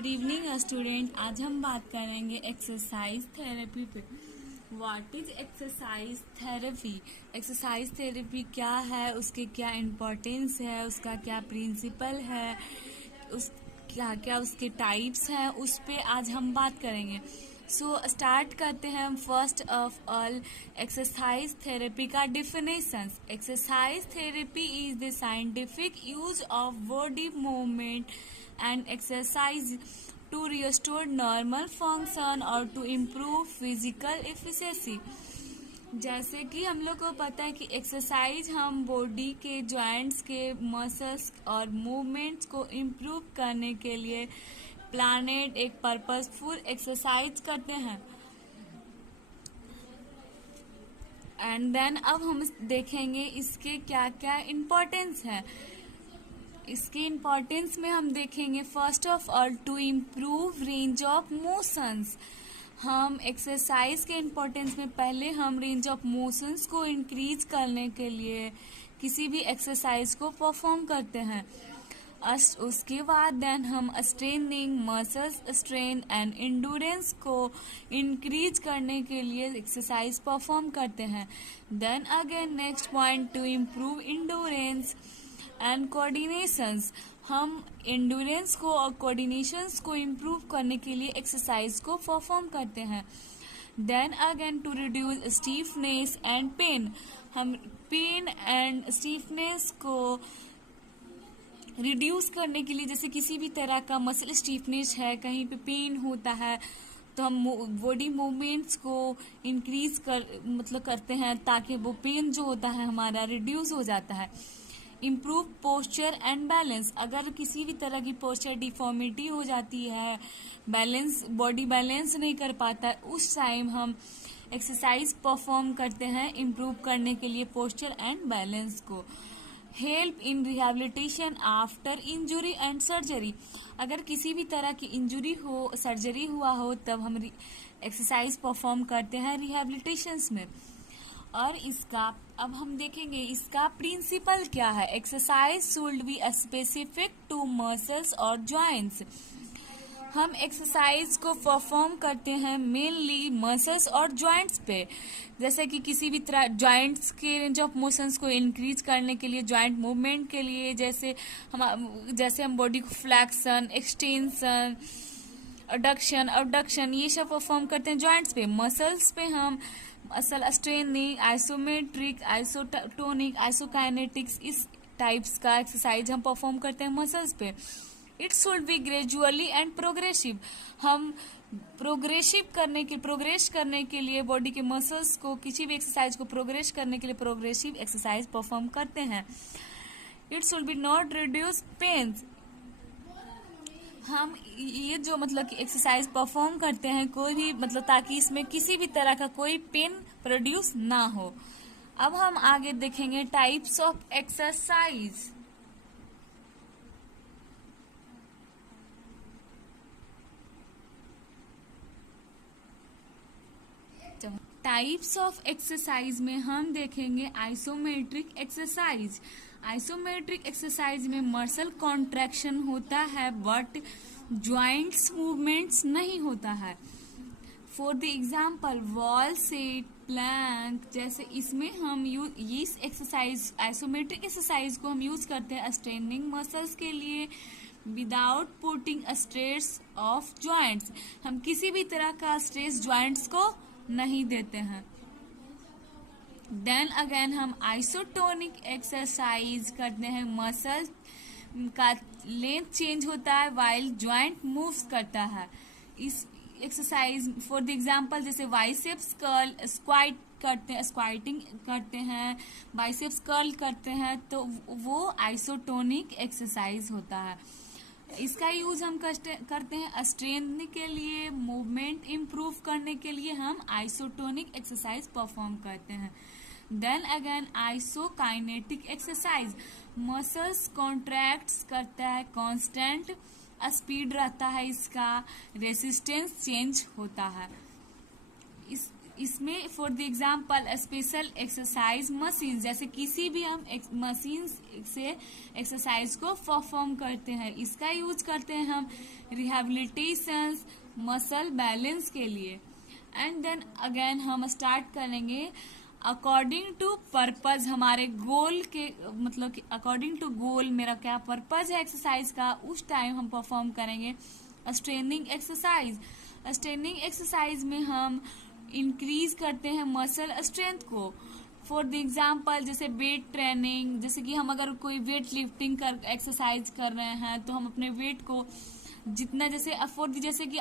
Good evening student. आज हम बात करेंगे एक्सरसाइज थेरेपी पे। What is exercise therapy? Exercise therapy क्या है, उसके क्या इम्पोर्टेंस है, उसका क्या प्रिंसिपल है, उस क्या क्या उसके टाइप्स हैं, उस पे आज हम बात करेंगे। सो स्टार्ट करते हैं हम। First of all exercise therapy का definition. Exercise therapy is the scientific use of body movement and exercise to restore normal function or to improve physical efficiency। जैसे कि हम लोग को पता है कि एक्सरसाइज हम बॉडी के जॉइंट्स के मसल्स और मूवमेंट्स को इम्प्रूव करने के लिए प्लानेट एक पर्पसफुल एक्सरसाइज करते हैं। एंड देन अब हम देखेंगे इसके क्या क्या इम्पोर्टेंस है। इसकी इम्पोर्टेंस में हम देखेंगे first of all to improve range of motions. हम एक्सरसाइज के इम्पोर्टेंस में पहले हम रेंज ऑफ मोशंस को इंक्रीज करने के लिए किसी भी एक्सरसाइज को परफॉर्म करते हैं। उसके बाद देन हम straining muscles strain and endurance को इंक्रीज करने के लिए एक्सरसाइज परफॉर्म करते हैं। Then again next point to improve endurance and coordinations. हम एंडोरेंस को और कोऑर्डिनेशंस को इम्प्रूव करने के लिए एक्सरसाइज को परफॉर्म करते हैं। Then again to reduce stiffness and pain. हम पेन एंड स्टीफनेस को रिड्यूस करने के लिए, जैसे किसी भी तरह का मसल स्टीफनेस है, कहीं पे पेन होता है, तो हम बॉडी मूवमेंट्स को इंक्रीज करते हैं ताकि वो पेन जो होता है हमारा रिड्यूस हो जाता है। Improve posture and balance. अगर किसी भी तरह की पोस्चर डिफॉर्मिटी हो जाती है, बॉडी बैलेंस नहीं कर पाता है, उस टाइम हम एक्सरसाइज परफॉर्म करते हैं इम्प्रूव करने के लिए पोस्चर एंड बैलेंस को। Help in rehabilitation after injury and surgery. अगर किसी भी तरह की इंजुरी हो, सर्जरी हुआ हो, तब हम एक्सरसाइज परफॉर्म करते हैं रिहेबिलिटेशंस में। और इसका अब हम देखेंगे इसका प्रिंसिपल क्या है। Exercise should be specific to muscles और जॉइंट्स। हम एक्सरसाइज को परफॉर्म करते हैं मेनली मसल्स और जॉइंट्स पे। जैसे कि किसी भी तरह जॉइंट्स के रेंज ऑफ मोशंस को इंक्रीज करने के लिए, जॉइंट मूवमेंट के लिए, जैसे हम बॉडी को फ्लैक्शन, एक्सटेंशन, अडक्शन ये सब परफॉर्म करते हैं जॉइंट्स पे। मसल्स पे हम मसल स्ट्रेनिंग, आइसोमेट्रिक, आइसोटोनिक, आइसोकाइनेटिक्स, इस टाइप्स का एक्सरसाइज हम परफॉर्म करते हैं मसल्स पे। It should B gradually and progressive. हम प्रोग्रेस करने के लिए बॉडी के मसल्स को, किसी भी एक्सरसाइज को प्रोग्रेस करने के लिए प्रोग्रेसिव एक्सरसाइज परफॉर्म करते हैं। It should be not reduce pain. हम ये जो कि एक्सरसाइज परफॉर्म करते हैं कोई भी ताकि इसमें किसी भी तरह का कोई पेन प्रोड्यूस ना हो। अब हम आगे देखेंगे types of exercise. Types of exercise में हम देखेंगे आइसोमेट्रिक एक्सरसाइज। आइसोमेट्रिक एक्सरसाइज में मसल कॉन्ट्रैक्शन होता है बट जॉइंट्स मूवमेंट्स नहीं होता है। For the example wall set, plank, जैसे इसमें हम इस एक्सरसाइज आइसोमेट्रिक एक्सरसाइज को हम यूज करते हैं स्ट्रेनिंग मसल्स के लिए without putting stress of joints. हम किसी भी तरह का स्ट्रेस जॉइंट्स को नहीं देते हैं। देन अगेन हम आइसोटोनिक एक्सरसाइज करते हैं। मसल का लेंथ चेंज होता है वाइल जॉइंट मूव्स करता है। इस एक्सरसाइज फॉर द एग्जांपल जैसे बाइसेप्स कर्ल, स्क्वाटिंग करते हैं, बाइसेप्स कर्ल करते हैं, तो वो आइसोटोनिक एक्सरसाइज होता है। इसका यूज हम करते हैं स्ट्रेंथ के लिए, मूवमेंट इम्प्रूव करने के लिए हम आइसोटोनिक एक्सरसाइज परफॉर्म करते हैं। Then again isokinetic exercise, muscles contracts करता है, कांस्टेंट स्पीड रहता है इसका, रेसिस्टेंस चेंज होता है। इसमें for the example special exercise machine, जैसे किसी भी हम मशीन से एक्सरसाइज को परफॉर्म करते हैं, इसका यूज करते हैं हम रिहेबिलिटेशन मसल बैलेंस के लिए। एंड देन अगेन हम स्टार्ट करेंगे अकॉर्डिंग टू पर्पज, हमारे गोल के मतलब कि अकॉर्डिंग टू गोल मेरा क्या पर्पज है एक्सरसाइज का, उस टाइम हम परफॉर्म करेंगे स्ट्रेनिंग एक्सरसाइज। स्ट्रेनिंग एक्सरसाइज में हम इंक्रीज करते हैं मसल स्ट्रेंथ को। फॉर द एग्जाम्पल जैसे वेट ट्रेनिंग, जैसे कि हम अगर कोई वेट लिफ्टिंग कर एक्सरसाइज कर रहे हैं तो हम अपने वेट को जितना जैसे जैसे कि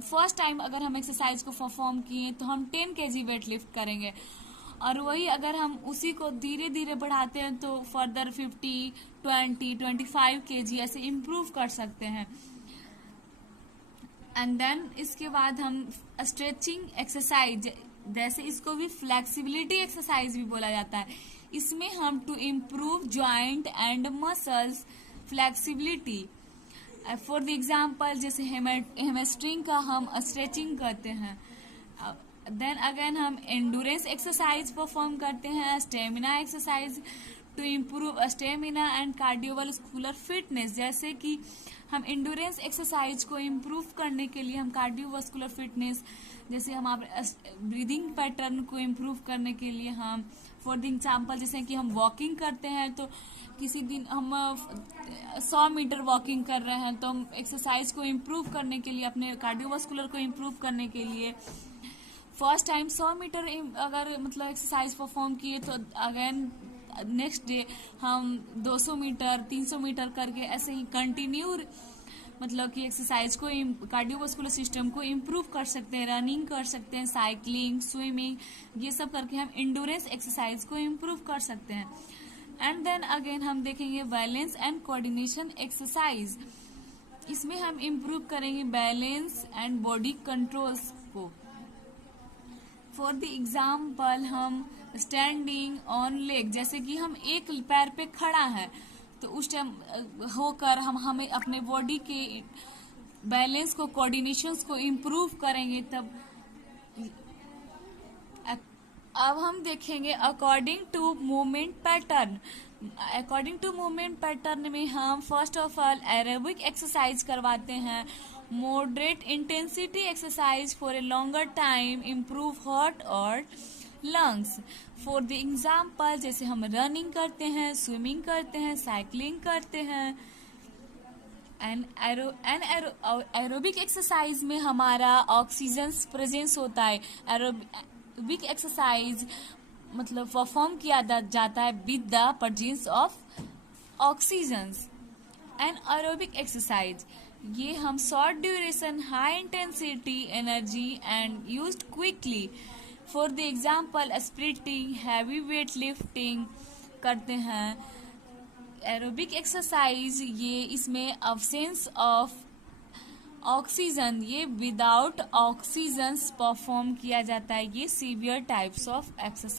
फर्स्ट टाइम अगर हम एक्सरसाइज को परफॉर्म किए तो हम 10 kg वेट लिफ्ट करेंगे, और वही अगर हम उसी को धीरे धीरे बढ़ाते हैं तो फर्दर 50, 20, 25 kg ऐसे इम्प्रूव कर सकते हैं। एंड देन इसके बाद हम स्ट्रेचिंग एक्सरसाइज, जैसे इसको भी फ्लेक्सिबिलिटी एक्सरसाइज भी बोला जाता है, इसमें हम to improve joint and muscles flexibility. For the example जैसे हैमस्ट्रिंग का हम स्ट्रेचिंग करते हैं। देन अगेन हम एंडोरेंस एक्सरसाइज परफॉर्म करते हैं, stamina exercise to improve stamina and cardiovascular fitness, जैसे कि हम एंडोरेंस एक्सरसाइज को इम्प्रूव करने के लिए हम कार्डियोवास्कुलर फिटनेस, जैसे हम ब्रीदिंग पैटर्न को इम्प्रूव करने के लिए हम फॉर द एग्जाम्पल जैसे कि हम वॉकिंग करते हैं तो किसी दिन हम 100 मीटर वॉकिंग कर रहे हैं तो हम एक्सरसाइज को इम्प्रूव करने के लिए अपने कार्डियोवास्कुलर को इम्प्रूव करने के लिए फर्स्ट टाइम 100 मीटर अगर मतलब एक्सरसाइज परफॉर्म किए तो अगेन नेक्स्ट डे हम 200 मीटर 300 मीटर करके ऐसे ही कंटिन्यू मतलब कि एक्सरसाइज को कार्डियोवास्कुलर सिस्टम को इम्प्रूव कर सकते हैं, रनिंग कर सकते हैं, साइकिलिंग, स्विमिंग, ये सब करके हम एंडोरेंस एक्सरसाइज को इम्प्रूव कर सकते हैं। एंड देन अगेन हम देखेंगे बैलेंस एंड कोऑर्डिनेशन एक्सरसाइज, इसमें हम इम्प्रूव करेंगे बैलेंस एंड बॉडी कंट्रोल्स को। फॉर द एग्जाम्पल हम स्टैंडिंग ऑन लेग, जैसे कि हम एक पैर पे खड़ा है तो उस टाइम होकर हम हमें अपने बॉडी के बैलेंस को कोऑर्डिनेशन को इम्प्रूव करेंगे तब। अब हम देखेंगे according to movement pattern. According to movement pattern में हम first of all aerobic exercise करवाते हैं, moderate intensity exercise for a longer time, improve heart और लंग्स। फॉर द एग्जाम्पल जैसे हम रनिंग करते हैं, स्विमिंग करते हैं, साइकिलिंग करते हैं। एरोबिक एक्सरसाइज में हमारा ऑक्सीजन प्रेजेंस होता है। एरोबिक एक्सरसाइज मतलब परफॉर्म किया जाता है with the presence of oxygen. And aerobic exercise ये हम short duration, high intensity energy and used quickly. For the example sprinting, heavy weight lifting करते हैं। एरोबिक एक्सरसाइज ये इसमें अब्सेंस ऑफ ऑक्सीजन, ये विदाउट ऑक्सीजन परफॉर्म किया जाता है। ये सीवियर टाइप्स ऑफ एक्सरसाइज